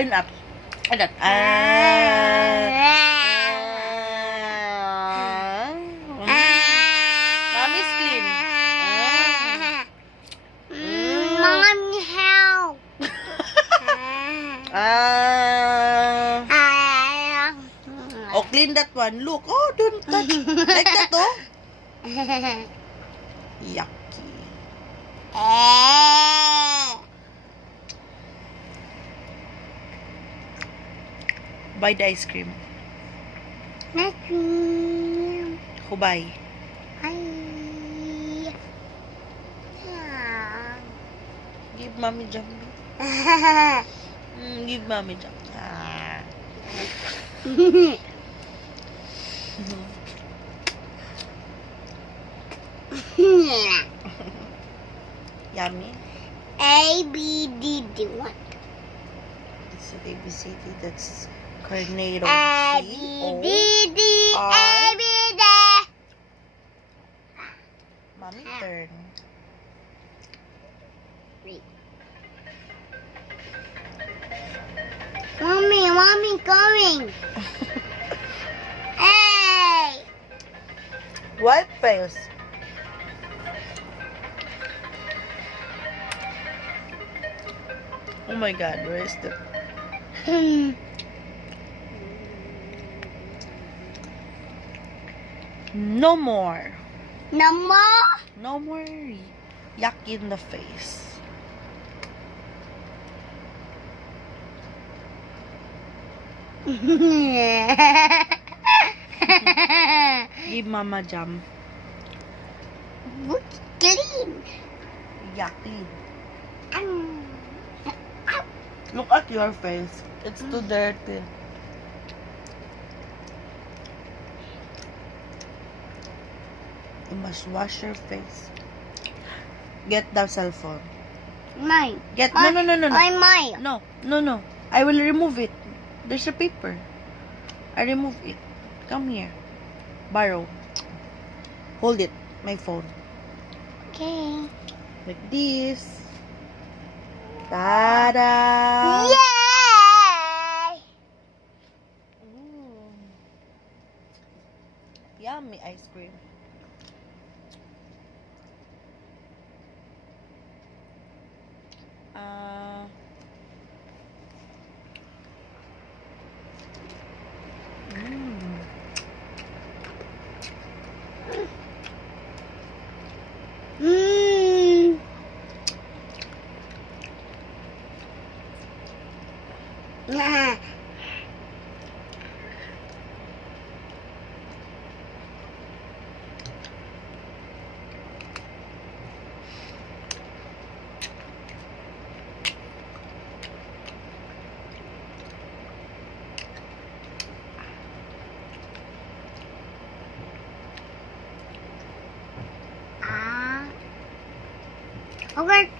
Turn up. Adat. Mommy's clean. Mommy, help. Oh, clean that one. Look. Oh, don't touch. Like that, oh. Yucky. Buy the ice cream. Who buy? Give mommy jam. Give mommy jam. Yummy. A, B, D, D, what? It's an ABCD. That's Tornado. A, B, D, D, A, B, D. Mommy turn. Mommy coming. Hey. Wipe face. Oh my God, where is the... No more. No more. No more yuck in the face. Give mama jam. Look clean. Yeah, clean. Look at your face. It's too dirty. You must wash your face. Get the cell phone. Mine. Get no. Mine. No. I will remove it. There's a paper. I remove it. Come here. Borrow. Hold it. My phone. Okay. Like this. Ta-da! Yay! Yummy ice cream. Okay.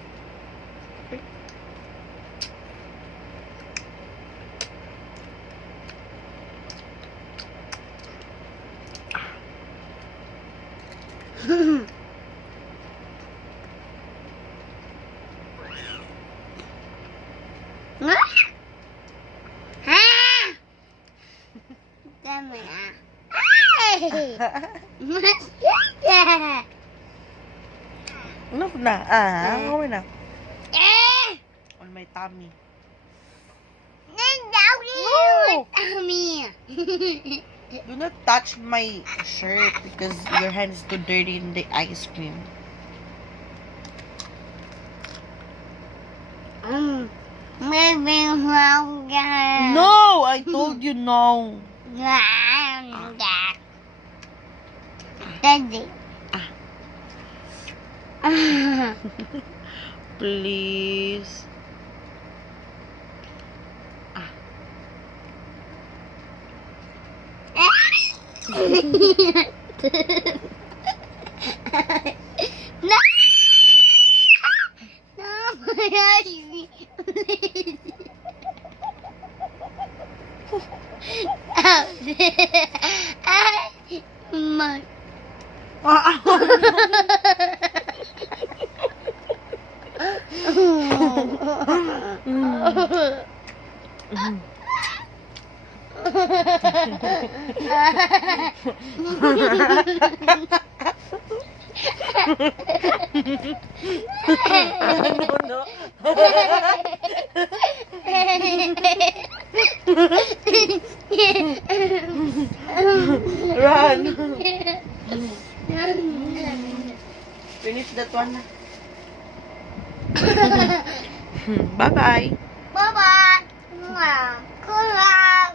Enough na. Okay na. On my tummy. No! Do not touch my shirt because your hand is too dirty in the ice cream. Maybe wrong. No! I told you no. Daddy. Please. No. My. Ano, no? Run. Finish that one. Bye-bye. Bye-bye. Mwah. Kurang.